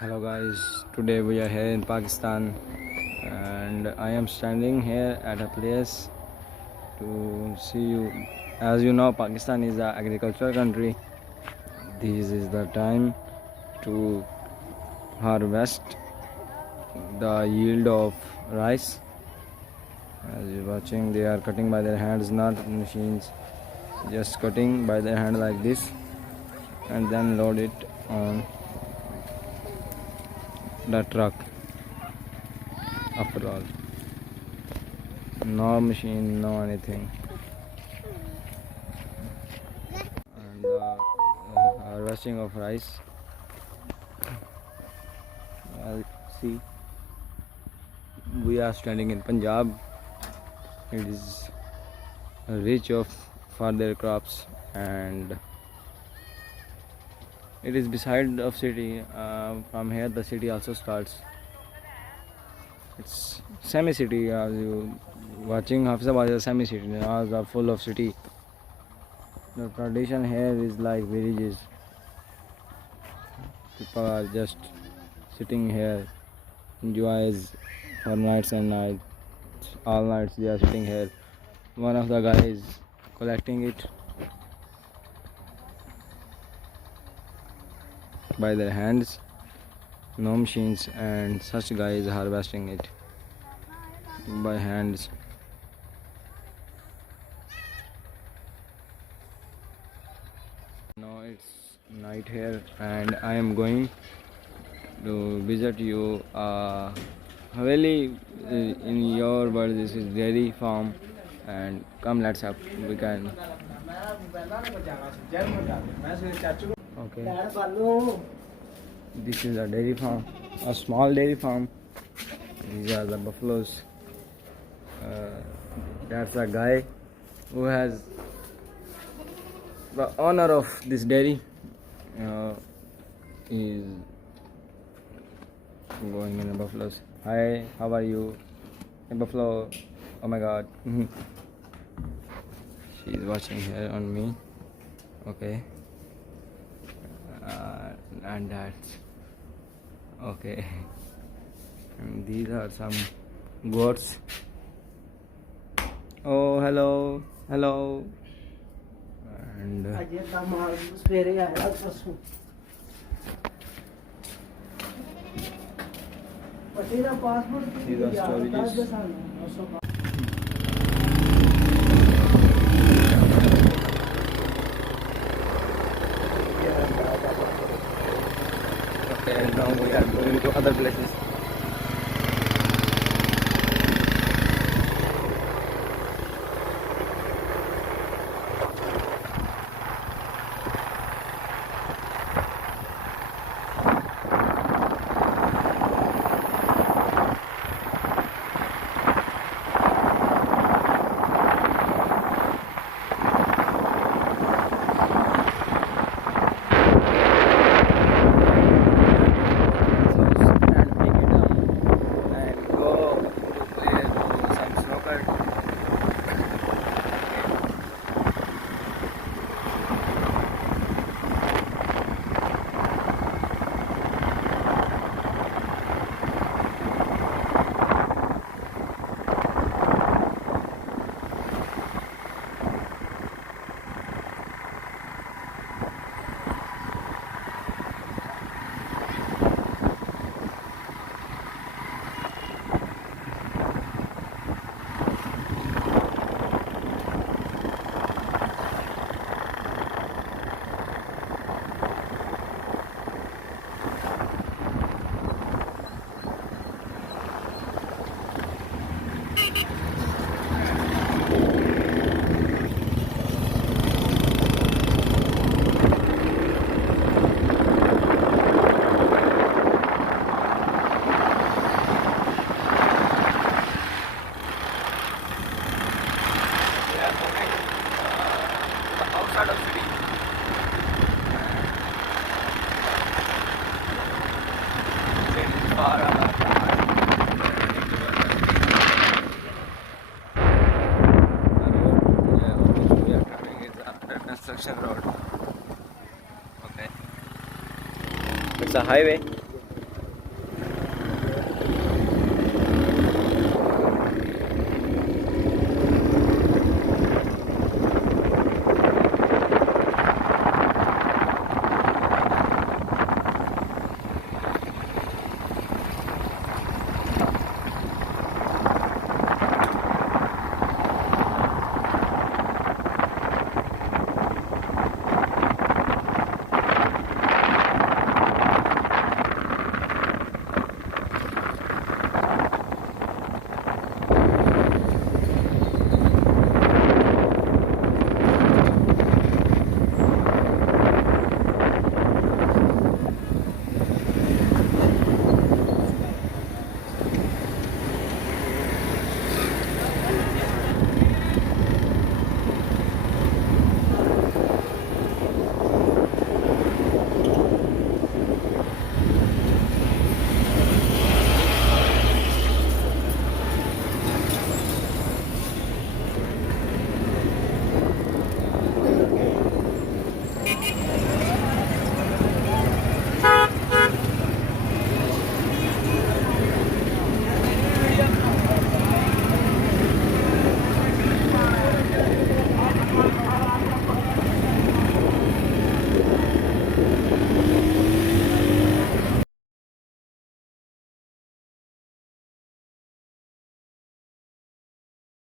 Hello guys, today we are here in Pakistan and I am standing here at a place to see you. As you know, Pakistan is an agricultural country. This is the time to harvest the yield of rice. As you're watching, they are cutting by their hands, not machines, just cutting by their hand like this and then load it on the truck. After all, no machine, no anything. And harvesting of rice. See, we are standing in Punjab. It is rich of further crops and it is beside of city. From here the city also starts. It's semi-city. As you watching, Hafizabad is a semi-city. Now are full of city. The tradition here is like villages. People are just sitting here, enjoys for nights and nights. All nights they are sitting here. One of the guys is collecting it by their hands, no machines, and such guys harvesting it by hands. Now it's night here and I am going to visit you Haveli. In your words, this is dairy farm, and come, let's have, we can. Okay, this is a dairy farm, a small dairy farm. These are the buffaloes. That's a guy who has the owner of this dairy. Is going in the buffaloes. Hi, how are you? Hey buffalo. Oh my god. She's watching here on me. Okay. And that's okay. And these are some goats. Oh, hello, hello. And these are storages. Okay, now we are going to other places. Outside of city. Very far away. The road, which we are traveling is under construction road. Okay, it's a highway.